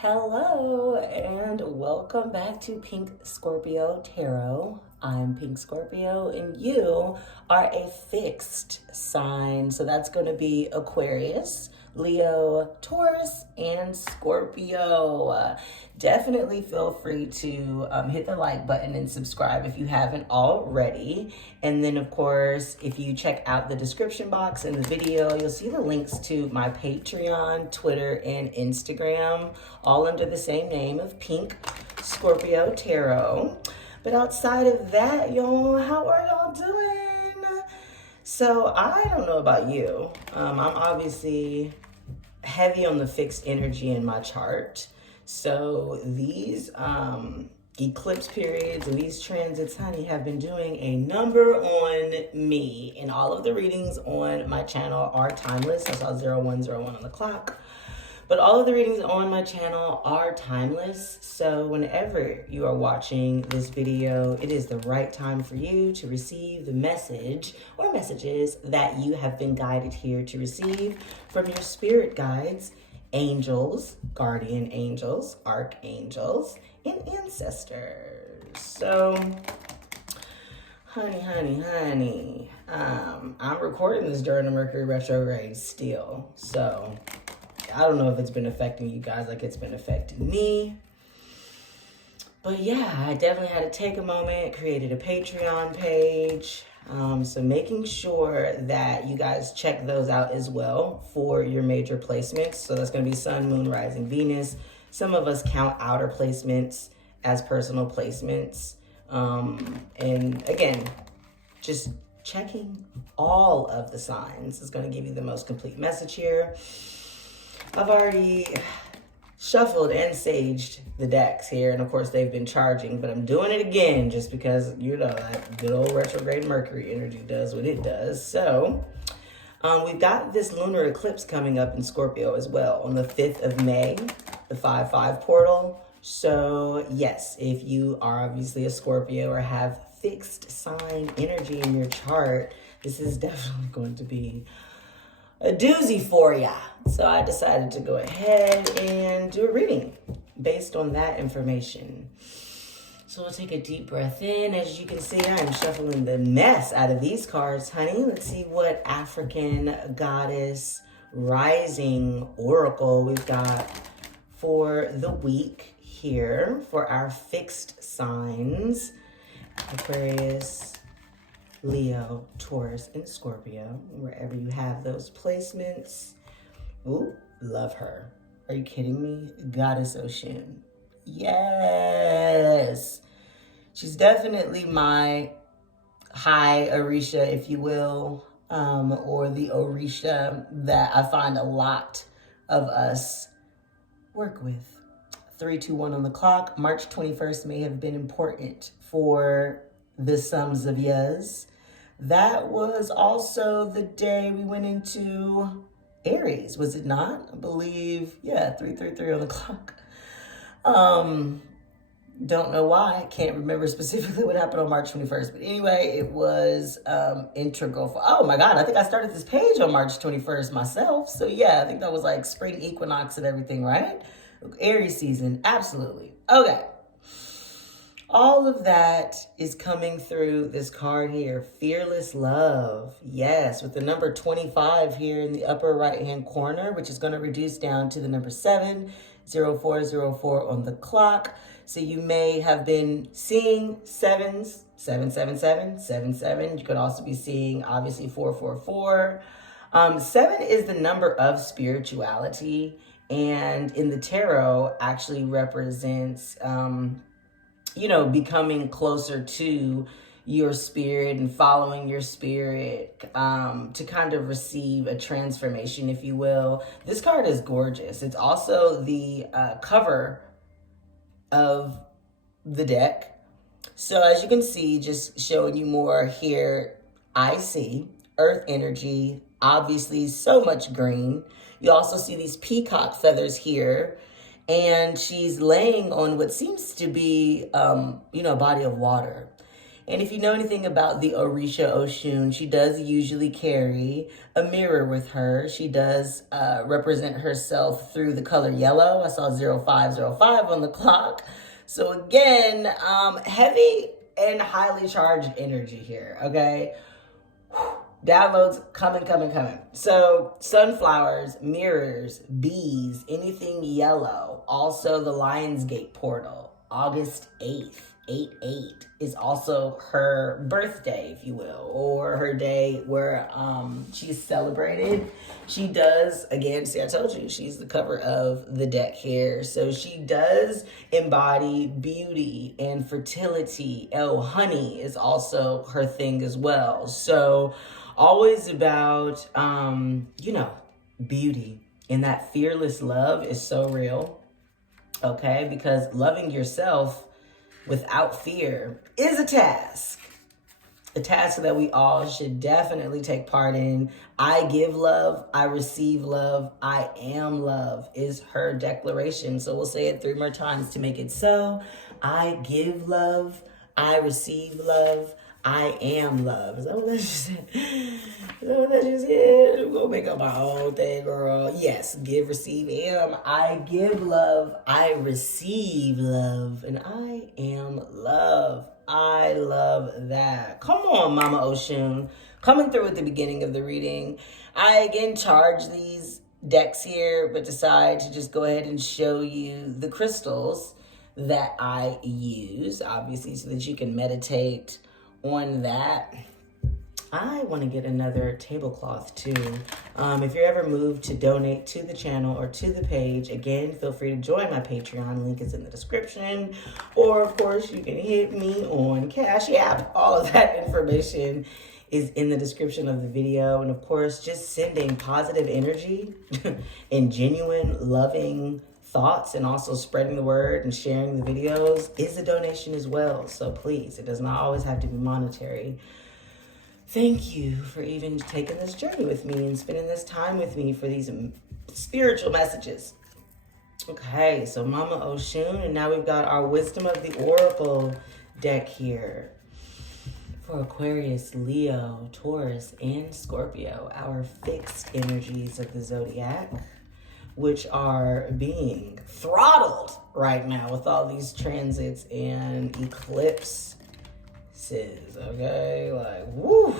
Hello and welcome back to Pink Scorpio Tarot. I'm Pink Scorpio and you are a fixed sign. So that's going to be Aquarius, Leo, Taurus, and Scorpio. Definitely feel free to hit the like button and subscribe if you haven't already. And then, of course, if you check out the description box in the video, you'll see the links to my Patreon, Twitter, and Instagram, all under the same name of Pink Scorpio Tarot. But outside of that, y'all, how are y'all doing? So I don't know about you. I'm obviously heavy on the fixed energy in my chart. So these eclipse periods and these transits, honey, have been doing a number on me. And all of the readings on my channel are timeless. I saw 0101 on the clock. But all of the readings on my channel are timeless. So whenever you are watching this video, it is the right time for you to receive the message or messages that you have been guided here to receive from your spirit guides, angels, guardian angels, archangels, and ancestors. So, honey, I'm recording this during the Mercury retrograde still. So I don't know if it's been affecting you guys like it's been affecting me. But yeah, I definitely had to take a moment, created a Patreon page. So making sure that you guys check those out as well for your major placements. So that's going to be Sun, Moon, Rising, Venus. Some of us count outer placements as personal placements. And again, just checking all of the signs is going to give you the most complete message here. I've already shuffled and saged the decks here, and of course they've been charging, but I'm doing it again just because, you know, that good old retrograde Mercury energy does what it does. So we've got this lunar eclipse coming up in Scorpio as well on the 5th of May, the 5-5 portal. So yes, if you are obviously a Scorpio or have fixed sign energy in your chart, this is definitely going to be a doozy for ya. So I decided to go ahead and do a reading based on that information. So we'll take a deep breath in. As you can see, I'm shuffling the mess out of these cards, honey. Let's see what African goddess rising oracle we've got for the week here for our fixed signs: Aquarius, Leo, Taurus, and Scorpio, wherever you have those placements. Ooh, love her. Are you kidding me? Goddess Ocean. Yes. She's definitely my high Orisha, if you will, or the Orisha that I find a lot of us work with. 321 on the clock. March 21st may have been important for the sums of yes. That was also the day we went into Aries, was it not? I believe, yeah, 333 on the clock. Don't know why. Can't remember specifically what happened on March 21st. But anyway, it was integral for, oh my God, I think I started this page on March 21st myself. So yeah, I think that was like spring equinox and everything, right? Aries season, absolutely. Okay. All of that is coming through this card here, Fearless Love. Yes, with the number 25 here in the upper right-hand corner, which is going to reduce down to the number 70404 on the clock. So you may have been seeing sevens, 777, 77. You could also be seeing, obviously, 444. 7 is the number of spirituality, and in the tarot actually represents you know, becoming closer to your spirit and following your spirit to kind of receive a transformation, if you will. This card is gorgeous. It's also the cover of the deck. So as you can see, just showing you more here, I see earth energy, obviously so much green. You also see these peacock feathers here. And she's laying on what seems to be, you know, a body of water. And if you know anything about the Orisha Oshun, she does usually carry a mirror with her. She does represent herself through the color yellow. I saw 0505 on the clock. So again, heavy and highly charged energy here, okay? Downloads coming. So sunflowers, mirrors, bees, anything yellow. Also the Lionsgate portal, August 8th. 8/8 is also her birthday, if you will, or her day where she's celebrated. She does, again, see, I told you, she's the cover of the deck here. So she does embody beauty and fertility. Oh, honey is also her thing as well. So always about, beauty. And that fearless love is so real, okay? Because loving yourself without fear is a task that we all should definitely take part in. I give love, I receive love, I am love is her declaration. So we'll say it 3 more times to make it so. I give love, I receive love, I am love. Is that what that just said? Is that what that just said? I'm gonna make up my own thing, girl. Yes, give, receive, am. I give love, I receive love, and I am love. I love that. Come on, Mama Oshun. Coming through at the beginning of the reading. I again charge these decks here, but decide to just go ahead and show you the crystals that I use, obviously, so that you can meditate on that. I want to get another tablecloth too. If you're ever moved to donate to the channel or to the page, again, feel free to join my Patreon. Link is in the description. Or, of course, you can hit me on Cash App. All of that information is in the description of the video. And, of course, just sending positive energy and genuine, loving thoughts, and also spreading the word and sharing the videos is a donation as well. So please, it does not always have to be monetary. Thank you for even taking this journey with me and spending this time with me for these spiritual messages. Okay, so Mama Oshun, and now we've got our Wisdom of the Oracle deck here for Aquarius, Leo, Taurus, and Scorpio, our fixed energies of the zodiac, which are being throttled right now with all these transits and eclipses, okay? Like, woo,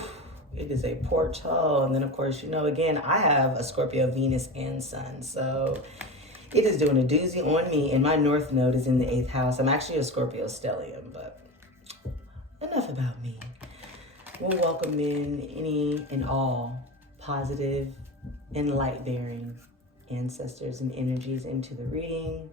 it is a portal. And then, of course, again, I have a Scorpio, Venus, and Sun. So it is doing a doozy on me, and my North Node is in the 8th house. I'm actually a Scorpio stellium, but enough about me. We'll welcome in any and all positive and light-bearing ancestors and energies into the reading.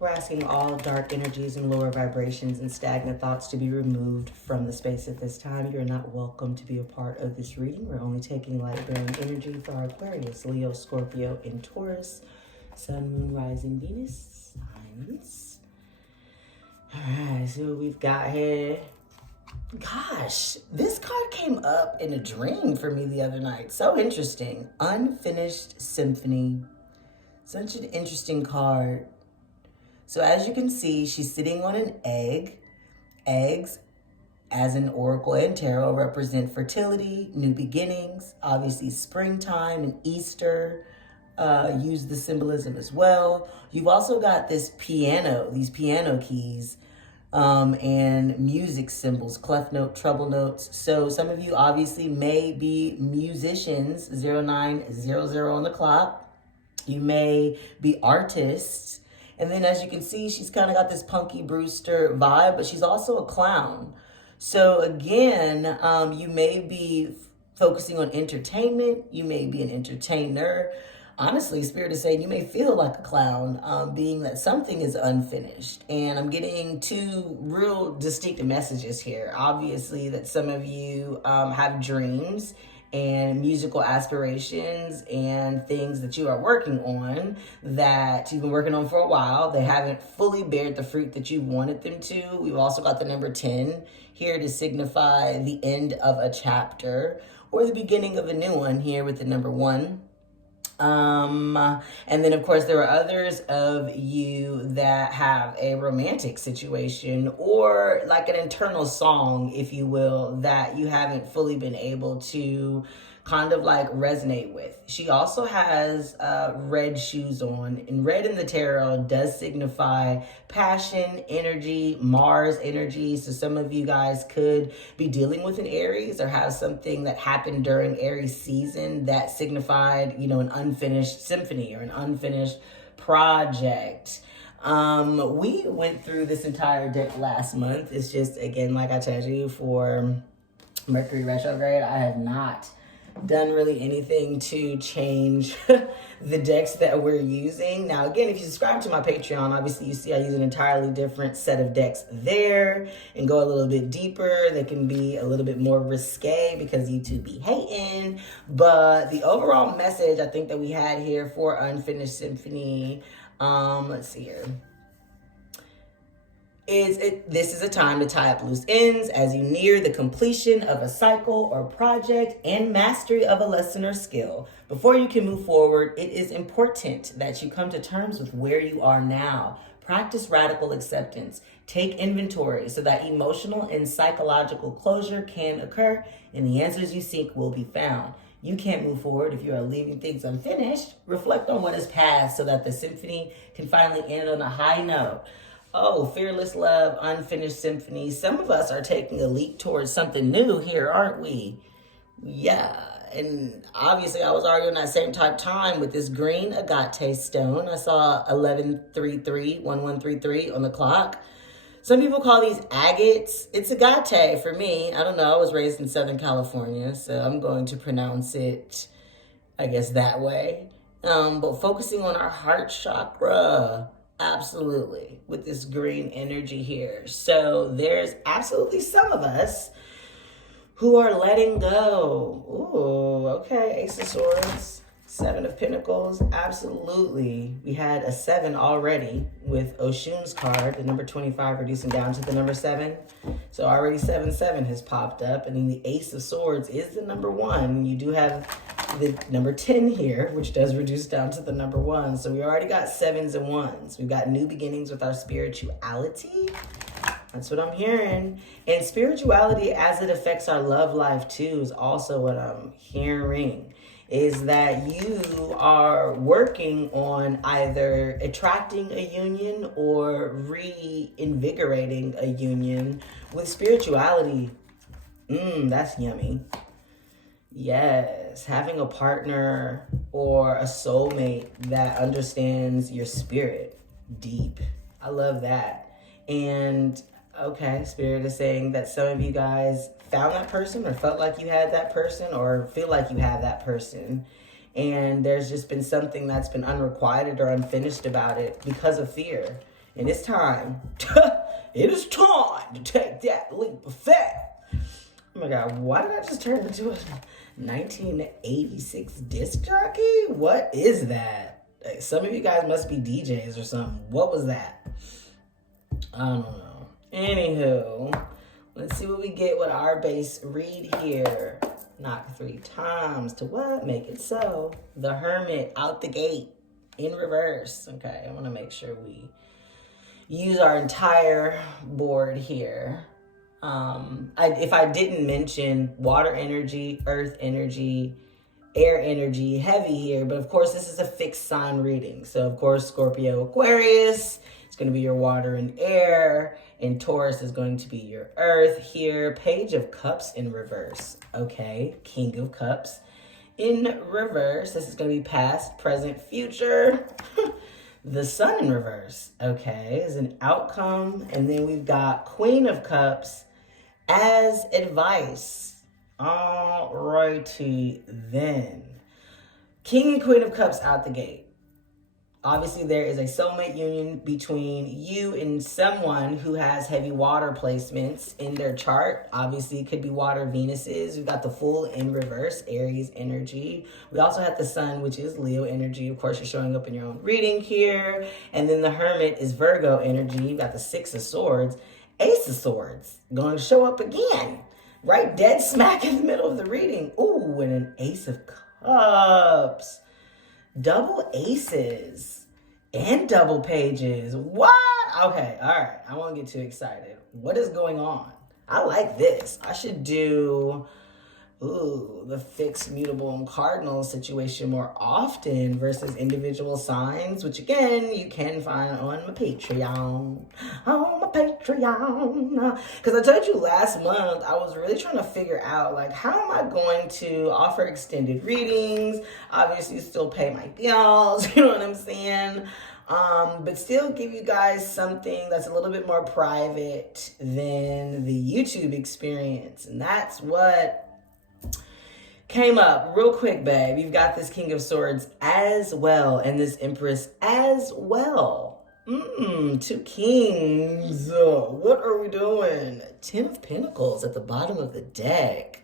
We're asking all dark energies and lower vibrations and stagnant thoughts to be removed from the space at this time. You're not welcome to be a part of this reading. We're only taking light-bearing energy for our Aquarius, Leo, Scorpio, and Taurus, Sun, Moon, Rising, Venus signs. All right, so what we've got here. Gosh, this card came up in a dream for me the other night. So interesting. Unfinished Symphony. Such an interesting card. So as you can see, she's sitting on an egg. Eggs, as in Oracle and Tarot, represent fertility, new beginnings, obviously springtime and Easter. Use the symbolism as well. You've also got this piano, these piano keys, and music symbols, clef note, treble notes. So some of you obviously may be musicians, 0900 on the clock. You may be artists. And then as you can see, she's kind of got this Punky Brewster vibe, but she's also a clown. So again, you may be focusing on entertainment. You may be an entertainer. Honestly, Spirit is saying you may feel like a clown, being that something is unfinished. And I'm getting 2 real distinct messages here. Obviously, that some of you have dreams and musical aspirations and things that you are working on that you've been working on for a while. They haven't fully bared the fruit that you wanted them to. We've also got the number 10 here to signify the end of a chapter or the beginning of a new one here with the number 1. And then of course there are others of you that have a romantic situation or like an internal song, if you will, that you haven't fully been able to kind of like resonate with. She also has red shoes on, and red in the tarot does signify passion, energy, Mars energy. So some of you guys could be dealing with an Aries or have something that happened during Aries season that signified, you know, an unfinished symphony or an unfinished project. We went through this entire deck last month. It's just, again, like I told you, for Mercury retrograde, I have not done really anything to change the decks that we're using. Now, again, if you subscribe to my Patreon, obviously you see I use an entirely different set of decks there and go a little bit deeper. They can be a little bit more risque because YouTube be hating. But the overall message I think that we had here for Unfinished Symphony, let's see here. This is a time to tie up loose ends as you near the completion of a cycle or project and mastery of a lesson or skill. Before you can move forward, it is important that you come to terms with where you are now. Practice radical acceptance. Take inventory so that emotional and psychological closure can occur and the answers you seek will be found. You can't move forward if you are leaving things unfinished. Reflect on what is past so that the symphony can finally end on a high note. Oh, fearless love, unfinished symphony. Some of us are taking a leap towards something new here, aren't we? Yeah, and obviously I was already on that same type time with this green agate stone. I saw 1133 on the clock. Some people call these agates. It's agate for me. I don't know. I was raised in Southern California, so I'm going to pronounce it, I guess, that way. But focusing on our heart chakra. Absolutely, with this green energy here. So there's absolutely some of us who are letting go. Ooh, okay, Ace of Swords, Seven of Pentacles, absolutely. We had a 7 already with Oshun's card, the number 25 reducing down to the number 7. So already 7-7 has popped up. And then the Ace of Swords is the number 1. You do have the number 10 here, which does reduce down to the number 1. So we already got 7s and 1s. We've got new beginnings with our spirituality. That's what I'm hearing. And spirituality as it affects our love life too is also what I'm hearing. Is that you are working on either attracting a union or reinvigorating a union with spirituality. That's yummy. Yes, having a partner or a soulmate that understands your spirit deep. I love that. And okay, Spirit is saying that some of you guys found that person or felt like you had that person or feel like you have that person. And there's just been something that's been unrequited or unfinished about it because of fear. And it's time. It is time to take that leap of faith. Oh my God, why did I just turn into a 1986 disc jockey? What is that? Like, some of you guys must be DJs or something. What was that? I don't know. Anywho, let's see what we get with our base read here. Knock 3 times to what? Make it so. The Hermit out the gate in reverse. Okay, I want to make sure we use our entire board here. If I didn't mention water energy, earth energy, air energy, heavy here, but of course this is a fixed sign reading. So of course Scorpio, Aquarius, it's going to be your water and air, and Taurus is going to be your earth here. Page of Cups in reverse. Okay, King of Cups in reverse. This is going to be past, present, future. The Sun in reverse, okay, is an outcome. And then we've got Queen of Cups as advice. All righty then. King and Queen of Cups out the gate. Obviously, there is a soulmate union between you and someone who has heavy water placements in their chart. Obviously, it could be water Venuses. We've got the Fool in reverse, Aries energy. We also have the Sun, which is Leo energy. Of course, you're showing up in your own reading here. And then the Hermit is Virgo energy. You've got the 6 of Swords. Ace of Swords going to show up again. Right dead smack in the middle of the reading. Ooh, and an Ace of Cups. Double aces and double pages. What? Okay, all right. I won't get too excited. What is going on? I like this. I should do the fixed, mutable, and cardinal situation more often versus individual signs, which again, you can find on my Patreon. On my Patreon. Because I told you last month, I was really trying to figure out, like, how am I going to offer extended readings? Obviously, still pay my bills, you know what I'm saying? But still give you guys something that's a little bit more private than the YouTube experience. And that's what came up real quick, babe. You've got this King of Swords as well, and this Empress as well. Two kings. What are we doing? 10 of Pentacles at the bottom of the deck.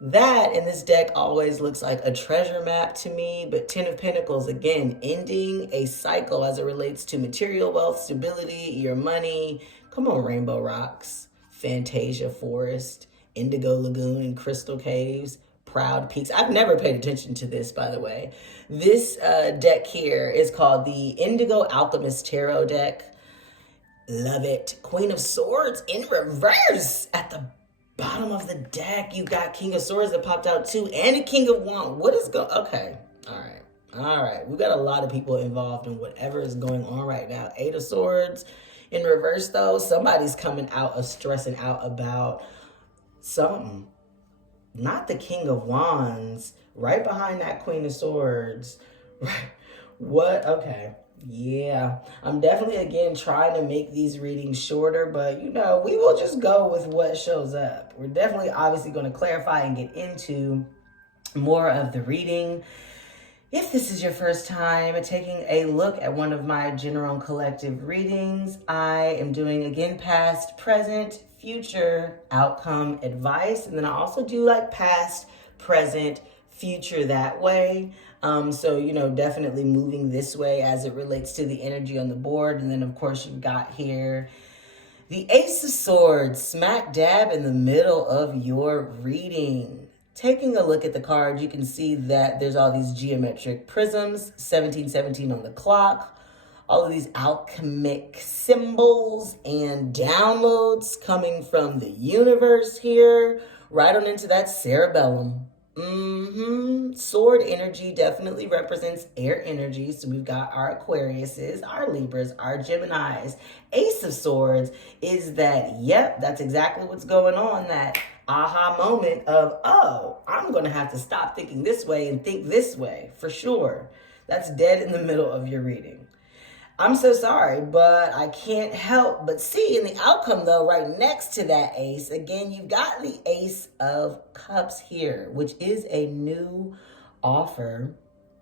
That in this deck always looks like a treasure map to me, but 10 of Pentacles, again, ending a cycle as it relates to material wealth, stability, your money. Come on, Rainbow Rocks, Fantasia Forest, Indigo Lagoon, and Crystal Caves. Proud Peaks. I've never paid attention to this, by the way. This deck here is called the Indigo Alchemist Tarot deck. Love it. Queen of Swords in reverse at the bottom of the deck. You got King of Swords that popped out too, and a King of Wands. What is going? Okay, all right. We got a lot of people involved in whatever is going on right now. 8 of Swords in reverse, though. Somebody's coming out of stressing out about something. Not the King of Wands, right behind that Queen of Swords. What? Okay. Yeah. I'm definitely, again, trying to make these readings shorter, but, you know, we will just go with what shows up. We're definitely, obviously, going to clarify and get into more of the reading. If this is your first time taking a look at one of my general and collective readings, I am doing, again, past, present, future outcome advice. And then I also do like past, present, future that way. So, you know, definitely moving this way as it relates to the energy on the board. And then, of course, you've got here the Ace of Swords, smack dab in the middle of your reading. Taking a look at the card, you can see that there's all these geometric prisms, 1717 on the clock. All of these alchemic symbols and downloads coming from the universe here, right on into that cerebellum. Sword energy definitely represents air energy. So we've got our Aquariuses, our Libras, our Geminis. Ace of Swords is that, yep, that's exactly what's going on. That aha moment of, oh, I'm going to have to stop thinking this way and think this way, for sure. That's dead in the middle of your reading. I'm so sorry, but I can't help but see in the outcome, though, right next to that ace, again, you've got the Ace of Cups here, which is a new offer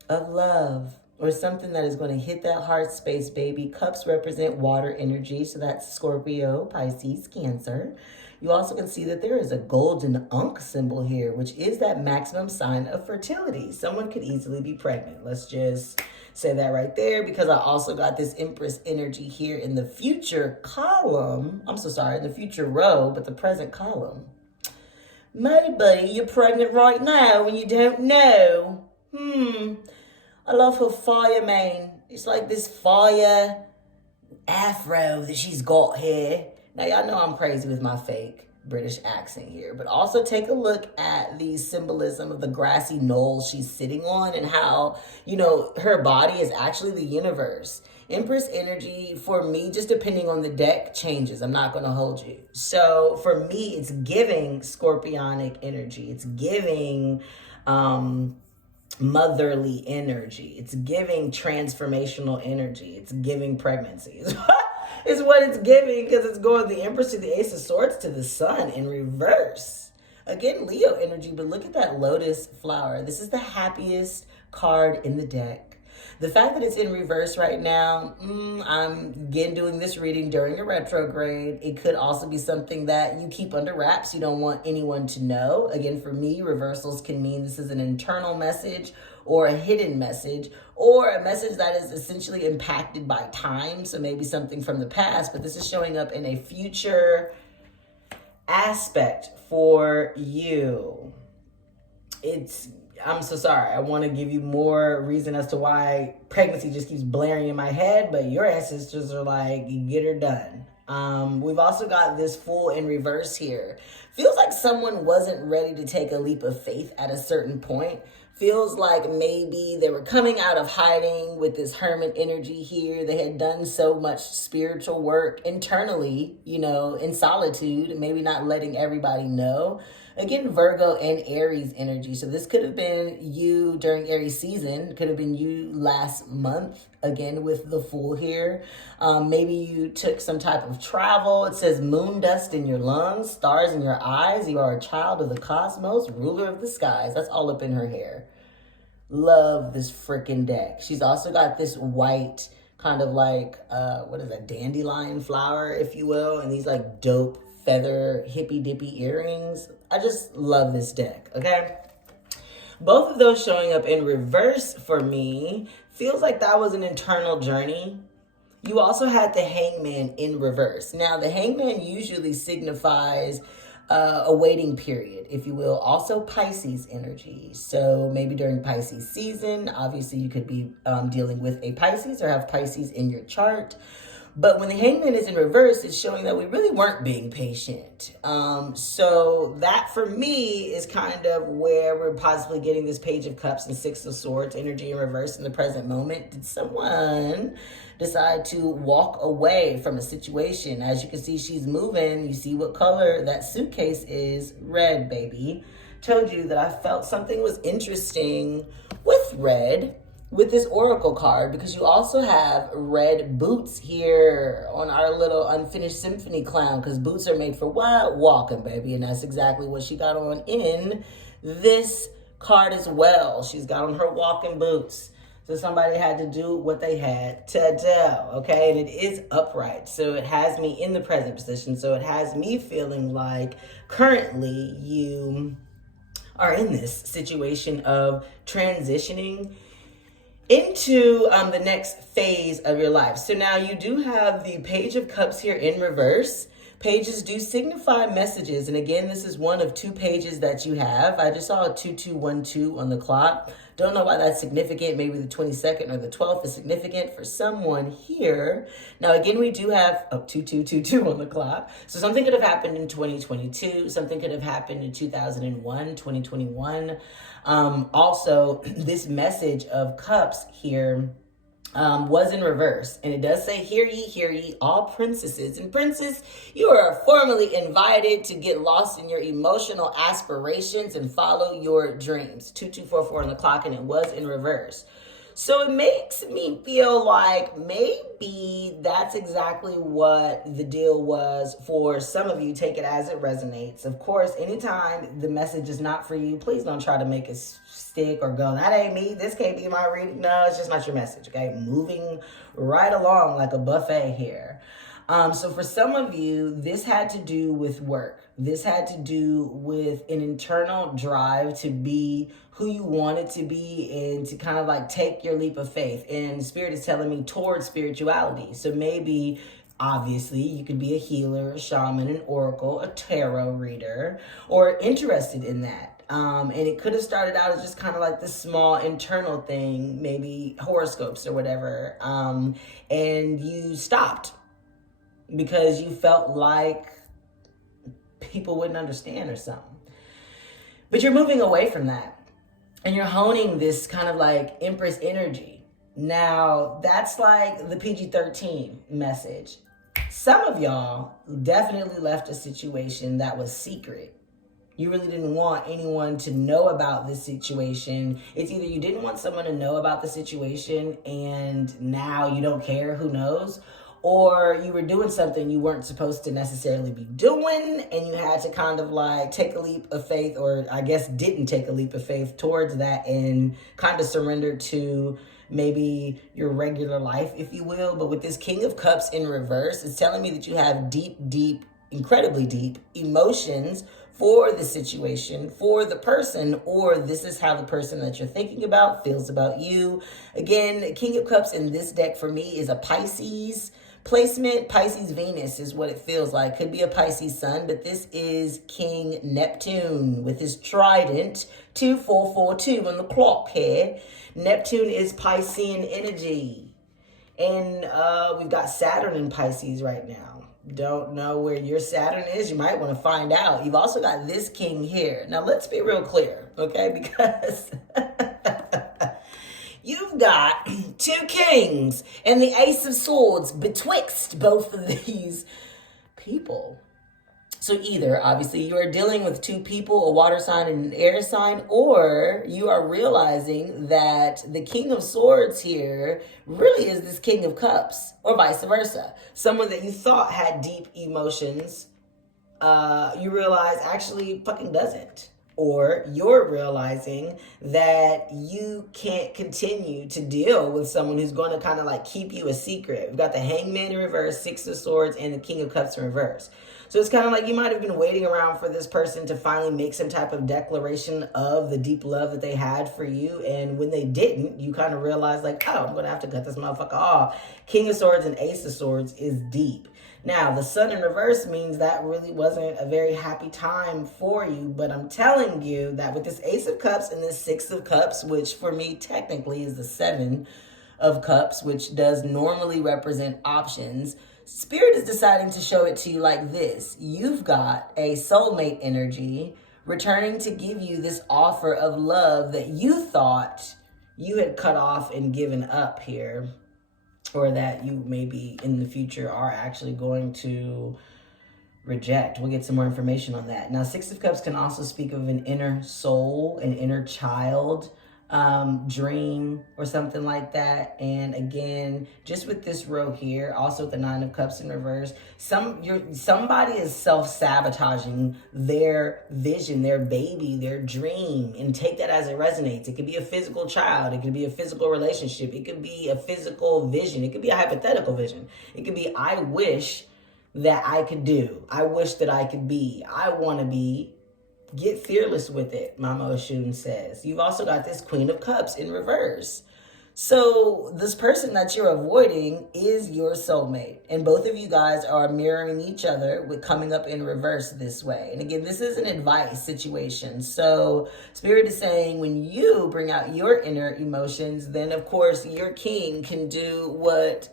of love or something that is going to hit that heart space, baby. Cups represent water energy, so that's Scorpio, Pisces, Cancer. You also can see that there is a golden Ankh symbol here, which is that maximum sign of fertility. Someone could easily be pregnant. Let's just say that right there, because I also got this Empress energy here in the future column. I'm so sorry, in the future row, but the present column. Maybe you're pregnant right now and you don't know. I love her fire mane. It's like this fire afro that she's got here. Now, y'all know I'm crazy with my fake British accent here, but also take a look at the symbolism of the grassy knoll she's sitting on and how, you know, her body is actually the universe. Empress energy, for me, just depending on the deck, changes. I'm not going to hold you. So for me, it's giving scorpionic energy. It's giving motherly energy. It's giving transformational energy. It's giving pregnancy. Is what it's giving, because it's going the Empress to the Ace of Swords to the Sun in reverse. Again, Leo energy, but look at that lotus flower. This is the happiest card in the deck. The fact that it's in reverse right now, I'm again doing this reading during a retrograde. It could also be something that you keep under wraps. You don't want anyone to know. Again, for me, reversals can mean this is an internal message or a hidden message or a message that is essentially impacted by time. So maybe something from the past, but this is showing up in a future aspect for you. I'm so sorry. I want to give you more reason as to why pregnancy just keeps blaring in my head, but your ancestors are like, get her done. We've also got this Fool in reverse here. Feels like someone wasn't ready to take a leap of faith at a certain point. Feels like maybe they were coming out of hiding with this hermit energy here. They had done so much spiritual work internally, you know, in solitude, maybe not letting everybody know. Again, Virgo and Aries energy. So this could have been you during Aries season. Could have been you last month, again, with the Fool here. Maybe you took some type of travel. It says moon dust in your lungs, stars in your eyes. You are a child of the cosmos, ruler of the skies. That's all up in her hair. Love this freaking deck. She's also got this white kind of like, what is that, dandelion flower, if you will. And these like dope feather hippy dippy earrings. I just love this deck, okay? Both of those showing up in reverse for me feels like that was an internal journey. You also had the Hangman in reverse. Now, the Hangman usually signifies a waiting period, if you will. Also Pisces energy. So maybe during Pisces season, obviously you could be dealing with a Pisces or have Pisces in your chart. But when the Hangman is in reverse, it's showing that we really weren't being patient. So that for me is kind of where we're possibly getting this Page of Cups and Six of Swords energy in reverse in the present moment. Did someone decide to walk away from a situation? As you can see, she's moving. You see what color that suitcase is? Red, baby. Told you that I felt something was interesting with red, with this oracle card, because you also have red boots here on our little unfinished symphony clown, because boots are made for what? Walking, baby. And that's exactly what she got on in this card as well. She's got on her walking boots. So somebody had to do what they had to do, okay? And it is upright. So it has me in the present position. So it has me feeling like currently you are in this situation of transitioning into the next phase of your life. So now you do have the Page of Cups here in reverse. Pages do signify messages. And again, this is one of two pages that you have. I just saw a 2212 on the clock. Don't know why that's significant. Maybe the 22nd or the 12th is significant for someone here. Now, again, we do have a 2222 on the clock. So something could have happened in 2022. Something could have happened in 2001, 2021. Also, this message of cups here was in reverse. And it does say, hear ye, all princesses. And princess, you are formally invited to get lost in your emotional aspirations and follow your dreams. 2244 on the clock, and it was in reverse. So it makes me feel like maybe that's exactly what the deal was for some of you. Take it as it resonates. Of course, anytime the message is not for you, please don't try to make it stick or go, that ain't me, this can't be my reading. No, it's just not your message, okay? Moving right along like a buffet here. So for some of you, this had to do with work. This had to do with an internal drive to be who you wanted to be and to kind of like take your leap of faith. And Spirit is telling me towards spirituality. So maybe, obviously, you could be a healer, a shaman, an oracle, a tarot reader, or interested in that. And it could have started out as just kind of like this small internal thing, maybe horoscopes or whatever. And you stopped because you felt like people wouldn't understand or something. But you're moving away from that. And you're honing this kind of like Empress energy. Now, that's like the PG-13 message. Some of y'all definitely left a situation that was secret. You really didn't want anyone to know about this situation. It's either you didn't want someone to know about the situation and now you don't care, who knows? Or you were doing something you weren't supposed to necessarily be doing, and you had to kind of like take a leap of faith, or I guess didn't take a leap of faith towards that and kind of surrender to maybe your regular life, if you will. But with this King of Cups in reverse, it's telling me that you have deep, incredibly deep emotions for the situation, for the person, or this is how the person that you're thinking about feels about you. Again, King of Cups in this deck for me is a Pisces. Placement, Pisces Venus is what it feels like. Could be a Pisces sun, but this is King Neptune with his trident, 2442 on the clock here. Neptune is Piscean energy. And we've got Saturn in Pisces right now. Don't know where your Saturn is. You might want to find out. You've also got this king here. Now, let's be real clear, okay? Because you've got two kings and the Ace of Swords betwixt both of these people. So either, obviously, you are dealing with two people, a water sign and an air sign, or you are realizing that the King of Swords here really is this King of Cups, or vice versa. Someone that you thought had deep emotions, you realize actually fucking doesn't. Or you're realizing that you can't continue to deal with someone who's going to kind of like keep you a secret. We've got the Hangman in reverse, Six of Swords, and the King of Cups in reverse. So it's kind of like you might have been waiting around for this person to finally make some type of declaration of the deep love that they had for you. And when they didn't, you kind of realize like, oh, I'm going to have to cut this motherfucker off. King of Swords and Ace of Swords is deep. Now, the sun in reverse means that really wasn't a very happy time for you. But I'm telling you that with this Ace of Cups and this Six of Cups, which for me technically is the Seven of Cups, which does normally represent options, Spirit is deciding to show it to you like this. You've got a soulmate energy returning to give you this offer of love that you thought you had cut off and given up here, or that you maybe in the future are actually going to reject. We'll get some more information on that. Now, Six of Cups can also speak of an inner soul, an inner child, dream or something like that. And again, just with this row here, also with the Nine of Cups in reverse, somebody is self-sabotaging their vision, their baby, their dream, and take that as it resonates. It could be a physical child, it could be a physical relationship, it could be a physical vision, it could be a hypothetical vision, it could be I wish that I could do, I wish that I could be, I want to be. Get fearless with it, Mama Oshun says. You've also got this Queen of Cups in reverse. So this person that you're avoiding is your soulmate. And both of you guys are mirroring each other with coming up in reverse this way. And again, this is an advice situation. So Spirit is saying when you bring out your inner emotions, then of course your king can do what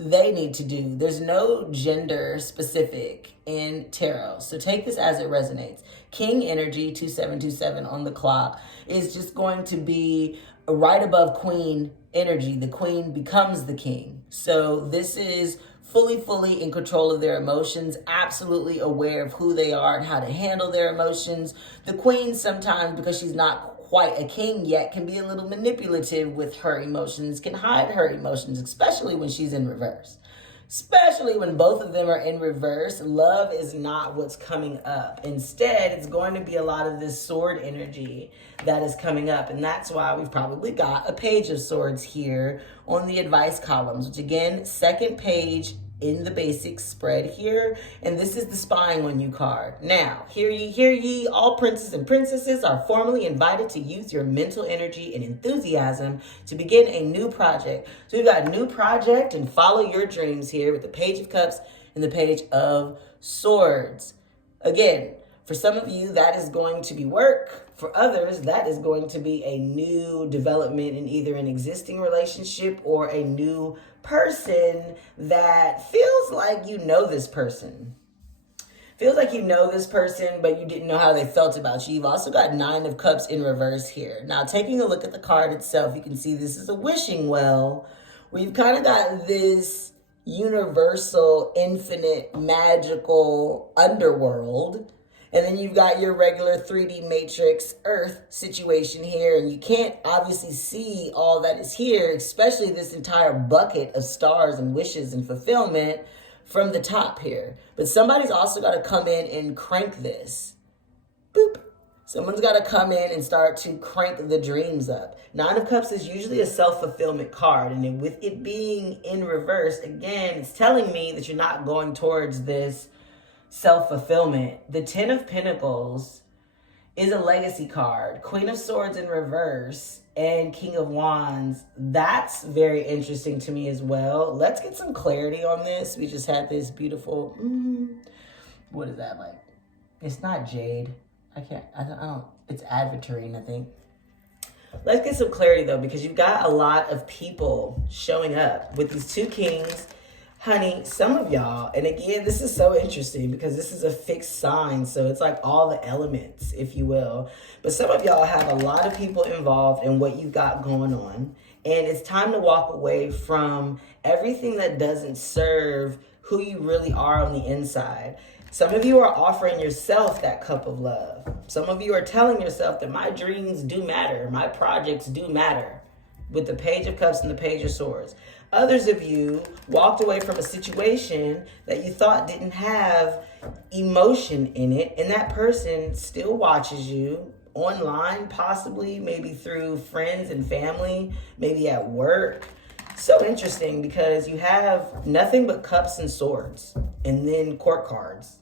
they need to do. There's no gender specific in tarot. So take this as it resonates. King energy, 2727 on the clock, is just going to be right above queen energy. The queen becomes the king. So this is fully in control of their emotions, absolutely aware of who they are and how to handle their emotions. The queen sometimes, because she's not quite a king yet, can be a little manipulative with her emotions, can hide her emotions, especially when she's in reverse. Especially when both of them are in reverse, love is not what's coming up. Instead, it's going to be a lot of this sword energy that is coming up. And that's why we've probably got a Page of Swords here on the advice columns, which again, second page in the basic spread here. And this is the spying on you card. Now, hear ye, all princes and princesses are formally invited to use your mental energy and enthusiasm to begin a new project. So we've got a new project and follow your dreams here with the Page of Cups and the Page of Swords. Again, for some of you, that is going to be work. For others, that is going to be a new development in either an existing relationship or a new person that feels like you know this person. Feels like you know this person, but you didn't know how they felt about you. You've also got Nine of Cups in reverse here. Now, taking a look at the card itself, you can see this is a wishing well, where you've kind of got this universal, infinite, magical underworld. And then you've got your regular 3D matrix Earth situation here. And you can't obviously see all that is here, especially this entire bucket of stars and wishes and fulfillment from the top here. But somebody's also got to come in and crank this. Boop. Someone's got to come in and start to crank the dreams up. Nine of Cups is usually a self-fulfillment card. And with it being in reverse, again, it's telling me that you're not going towards this self-fulfillment. The Ten of Pentacles is a legacy card. Queen of Swords in reverse and King of Wands. That's very interesting to me as well. Let's get some clarity on this. We just had this beautiful, what is that like? It's not jade. I don't, it's aventurine, I think. Let's get some clarity though, because you've got a lot of people showing up with these two kings. Honey, some of y'all, and again, this is so interesting because this is a fixed sign, so it's like all the elements, if you will. But some of y'all have a lot of people involved in what you've got going on, and it's time to walk away from everything that doesn't serve who you really are on the inside. Some of you are offering yourself that cup of love. Some of you are telling yourself that my dreams do matter, my projects do matter, with the Page of Cups and the Page of Swords. Others of you walked away from a situation that you thought didn't have emotion in it, and that person still watches you online, possibly, maybe through friends and family, maybe at work. So interesting because you have nothing but cups and swords and then court cards.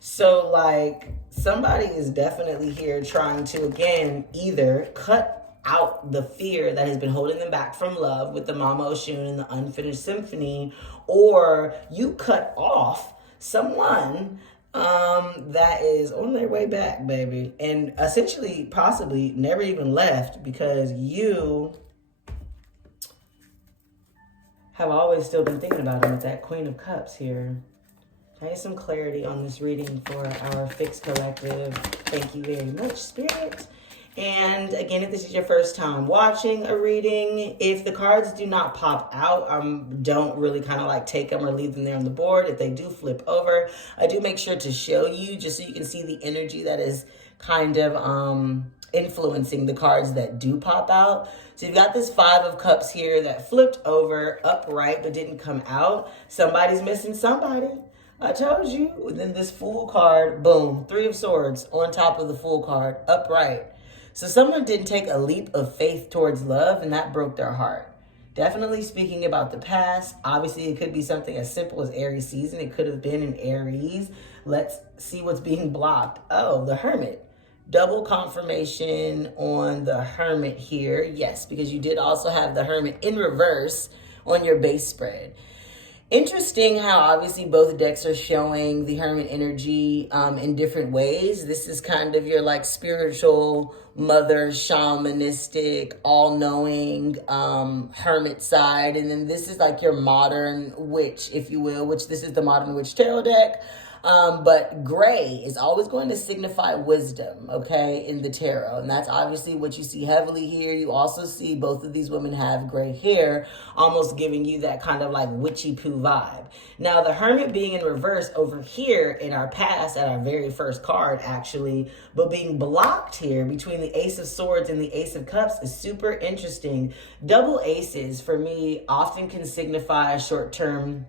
So like somebody is definitely here trying to, again, either cut out the fear that has been holding them back from love with the Mama Oshun and the Unfinished Symphony, or you cut off someone that is on their way back, baby, and essentially possibly never even left because you have always still been thinking about him with that Queen of Cups here. Can I get some clarity on this reading for our Fixed Collective? Thank you very much, Spirit. And again, if this is your first time watching a reading, if the cards do not pop out, don't really kind of like take them or leave them there on the board. If they do flip over, I do make sure to show you just so you can see the energy that is kind of influencing the cards that do pop out. So you've got this Five of Cups here that flipped over upright but didn't come out. Somebody's missing somebody. I told you. And then this Fool card, boom, Three of Swords on top of the Fool card, upright. So someone didn't take a leap of faith towards love, and that broke their heart. Definitely speaking about the past. Obviously, it could be something as simple as Aries season. It could have been in Aries. Let's see what's being blocked. Oh, the Hermit. Double confirmation on the Hermit here. Yes, because you did also have the Hermit in reverse on your base spread. Interesting how obviously both decks are showing the Hermit energy in different ways. This is kind of your like spiritual mother, shamanistic, all-knowing Hermit side. And then this is like your modern witch, if you will, which this is the Modern Witch Tarot deck. But gray is always going to signify wisdom, okay, in the tarot. And that's obviously what you see heavily here. You also see both of these women have gray hair, almost giving you that kind of like witchy poo vibe. Now, the Hermit being in reverse over here in our past, at our very first card, actually, but being blocked here between the Ace of Swords and the Ace of Cups is super interesting. Double aces, for me, often can signify a short-term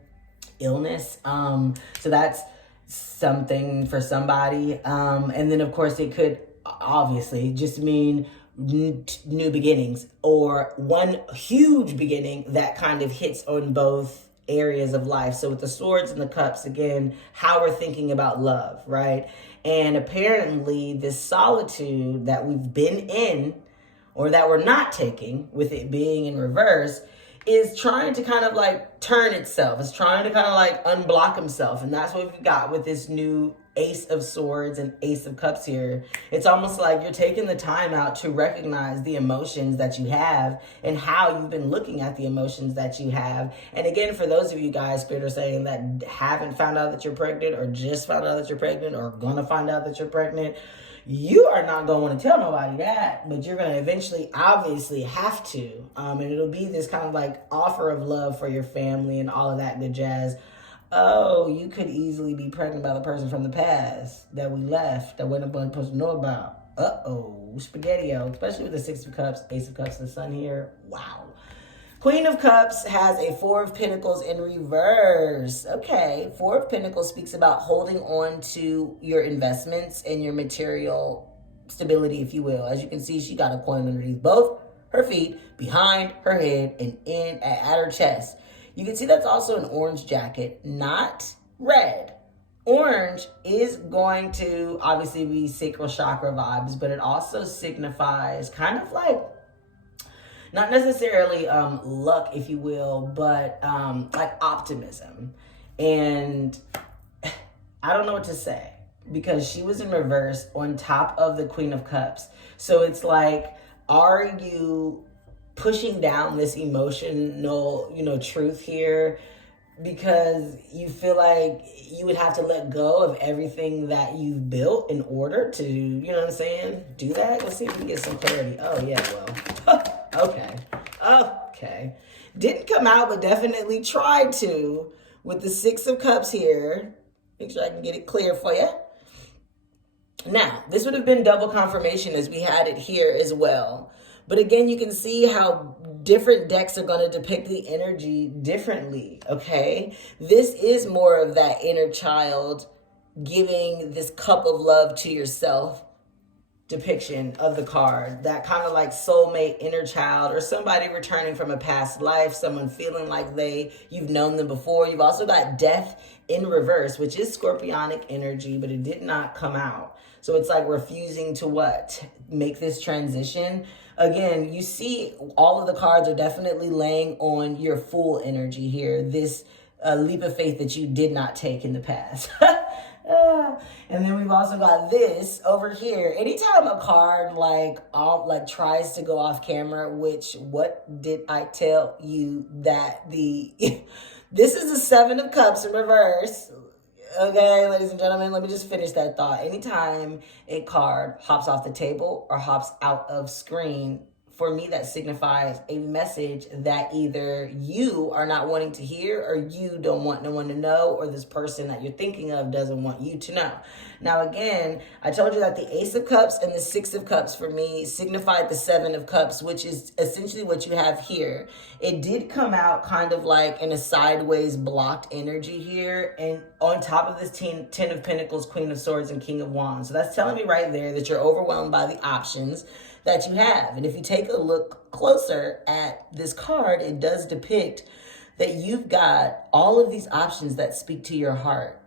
illness. So that's something for somebody, and then of course it could obviously just mean new beginnings or one huge beginning that kind of hits on both areas of life. So with the Swords and the Cups, again, how we're thinking about love, right? And apparently this solitude that we've been in or that we're not taking, with it being in reverse, is trying to kind of like turn itself. It's trying to kind of like unblock himself. And that's what we've got with this new Ace of Swords and Ace of Cups here. It's almost like you're taking the time out to recognize the emotions that you have and how you've been looking at the emotions that you have. And again, for those of you guys, Spirit are saying, that haven't found out that you're pregnant or just found out that you're pregnant or gonna find out that you're pregnant, you are not going to want to tell nobody that, but you're going to eventually obviously have to. And it'll be this kind of like offer of love for your family and all of that good jazz. Oh, you could easily be pregnant by the person from the past that we left, that wasn't supposed to know about. Uh-oh, spaghetti-o, especially with the Six of Cups, Ace of Cups, the Sun here. Wow. Queen of Cups has a Four of Pentacles in reverse. Okay, Four of Pentacles speaks about holding on to your investments and your material stability, if you will. As you can see, she got a coin underneath both her feet, behind her head, and in at her chest. You can see that's also an orange jacket, not red. Orange is going to obviously be sacral chakra vibes, but it also signifies kind of like, not necessarily luck, if you will, but like optimism. And I don't know what to say, because she was in reverse on top of the Queen of Cups. So it's like, are you pushing down this emotional, truth here because you feel like you would have to let go of everything that you've built in order to, you know what I'm saying, do that? Let's see if we can get some clarity. Oh, yeah, well, okay. Didn't come out, but definitely tried to with the Six of Cups here. Make sure I can get it clear for you. Now, this would have been double confirmation as we had it here as well. But again, you can see how different decks are going to depict the energy differently, okay? This is more of that inner child giving this cup of love to yourself depiction of the card. That kind of like soulmate, inner child, or somebody returning from a past life, someone feeling like you've known them before. You've also got death in reverse, which is scorpionic energy, but it did not come out. So it's like refusing to what? Make this transition. Again, you see all of the cards are definitely laying on your full energy here. This leap of faith that you did not take in the past. And then we've also got this over here. Anytime a card like tries to go off camera, which what did I tell you that this is the Seven of Cups in reverse. Okay, ladies and gentlemen, let me just finish that thought. Anytime a card hops off the table or hops out of screen, for me, that signifies a message that either you are not wanting to hear, or you don't want no one to know, or this person that you're thinking of doesn't want you to know. Now, again, I told you that the Ace of Cups and the Six of Cups for me signified the Seven of Cups, which is essentially what you have here. It did come out kind of like in a sideways blocked energy here. And on top of this Ten of Pentacles, Queen of Swords, and King of Wands. So that's telling me right there that you're overwhelmed by the options that you have. And if you take a look closer at this card, it does depict that you've got all of these options that speak to your heart.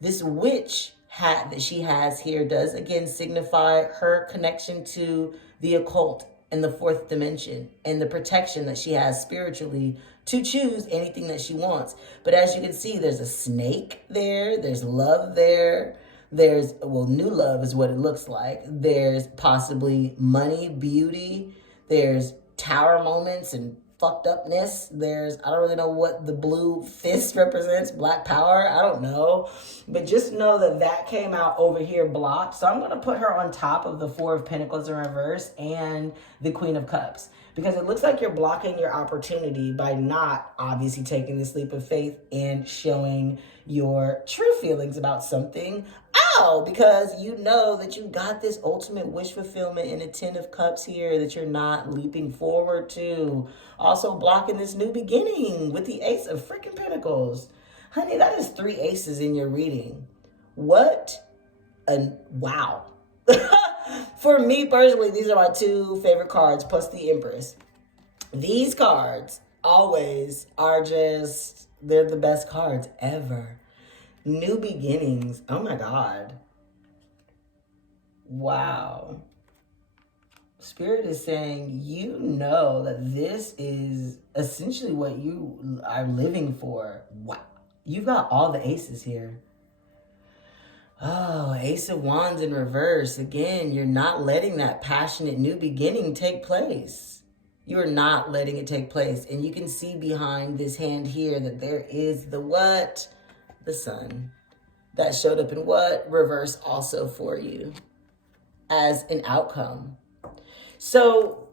This witch hat that she has here does again signify her connection to the occult and the fourth dimension and the protection that she has spiritually to choose anything that she wants. But as you can see, there's a snake there, there's love there. There's, new love is what it looks like. There's possibly money, beauty. There's tower moments and fucked upness. There's, I don't really know what the blue fist represents, black power. I don't know. But just know that came out over here blocked. So I'm going to put her on top of the Four of Pentacles in reverse and the Queen of Cups. Because it looks like you're blocking your opportunity by not obviously taking this leap of faith and showing your true feelings about something. Because you know that you got this ultimate wish fulfillment in a Ten of Cups here that you're not leaping forward to. Also blocking this new beginning with the Ace of freaking Pentacles. Honey, that is 3 aces in your reading. What a wow. For me personally, these are my 2 favorite cards plus the Empress. These cards always are just, they're the best cards ever. New beginnings. Oh my God. Wow. Spirit is saying, you know that this is essentially what you are living for. Wow. You've got all the aces here. Oh, Ace of Wands in reverse. Again, you're not letting that passionate new beginning take place. You're not letting it take place. And you can see behind this hand here that there is the what? The Sun. That showed up in what? Reverse also for you as an outcome. So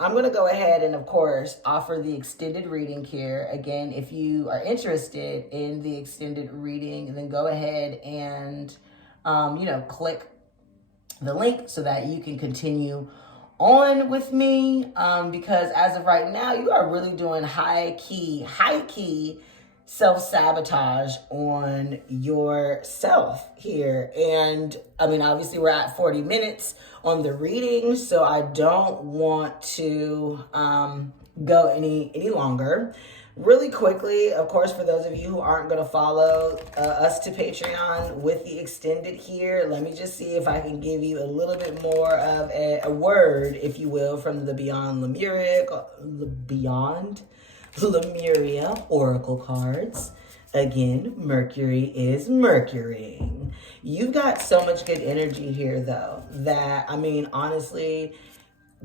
I'm going to go ahead and, of course, offer the extended reading here. Again, if you are interested in the extended reading, then go ahead and, click the link so that you can continue on with me. Because as of right now, you are really doing high key self-sabotage on yourself here. And I mean, obviously we're at 40 minutes on the reading, so I don't want to go any longer. Really quickly, of course, for those of you who aren't going to follow us to Patreon with the extended here, let me just see if I can give you a little bit more of a word, if you will, from the Beyond Lemuria Oracle cards. Again, Mercury is Mercurying. You've got so much good energy here, though, that, I mean, honestly,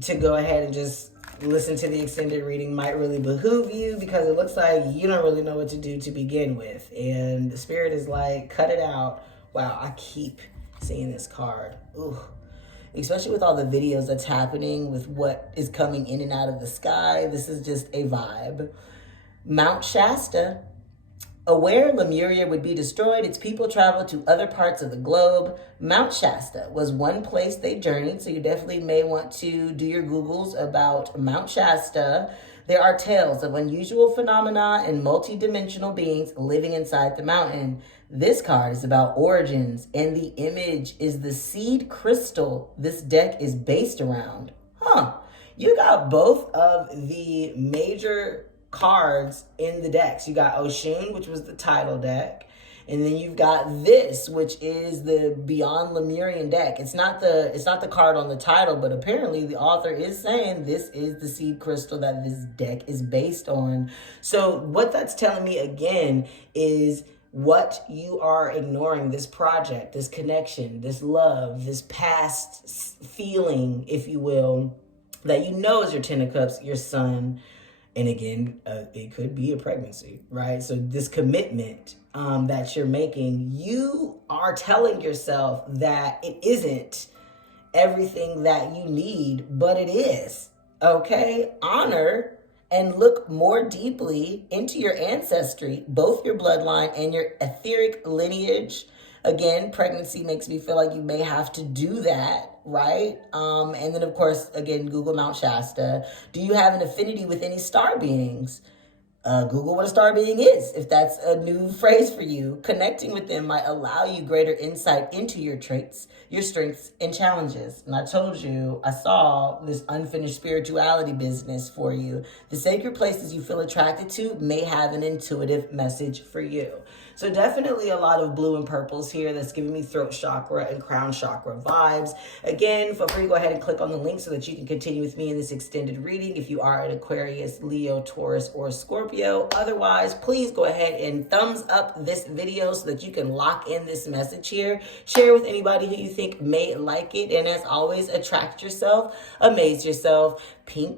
to go ahead and just listen to the extended reading might really behoove you, because it looks like you don't really know what to do to begin with. And the spirit is like, cut it out. Wow, I keep seeing this card. Ooh. Especially with all the videos that's happening with what is coming in and out of the sky. This is just a vibe. Mount Shasta. Aware Lemuria would be destroyed, its people traveled to other parts of the globe. Mount Shasta was one place they journeyed, so you definitely may want to do your Googles about Mount Shasta. There are tales of unusual phenomena and multi-dimensional beings living inside the mountain. This card is about origins, and the image is the seed crystal this deck is based around. You got both of the major cards in the decks. You got Oshun, which was the title deck, and then you've got this, which is the Beyond Lemurian deck. It's not the card on the title, but apparently the author is saying this is the seed crystal that this deck is based on. So what that's telling me again is what you are ignoring, this project, this connection, this love, this past feeling, if you will, that you know is your Ten of Cups, your sun. And again, it could be a pregnancy, right? So this commitment that you're making, you are telling yourself that it isn't everything that you need, but it is, okay? Honor and look more deeply into your ancestry, both your bloodline and your etheric lineage. Again, pregnancy makes me feel like you may have to do that, right? And then, of course, again, Google Mount Shasta. Do you have an affinity with any star beings? Google what a star being is, if that's a new phrase for you. Connecting with them might allow you greater insight into your traits, your strengths, and challenges. And I told you, I saw this unfinished spirituality business for you. The sacred places you feel attracted to may have an intuitive message for you. So definitely a lot of blue and purples here that's giving me throat chakra and crown chakra vibes. Again, feel free to go ahead and click on the link so that you can continue with me in this extended reading if you are an Aquarius, Leo, Taurus, or Scorpio. Otherwise, please go ahead and thumbs up this video so that you can lock in this message here. Share with anybody who you think may like it. And as always, attract yourself, amaze yourself. Pink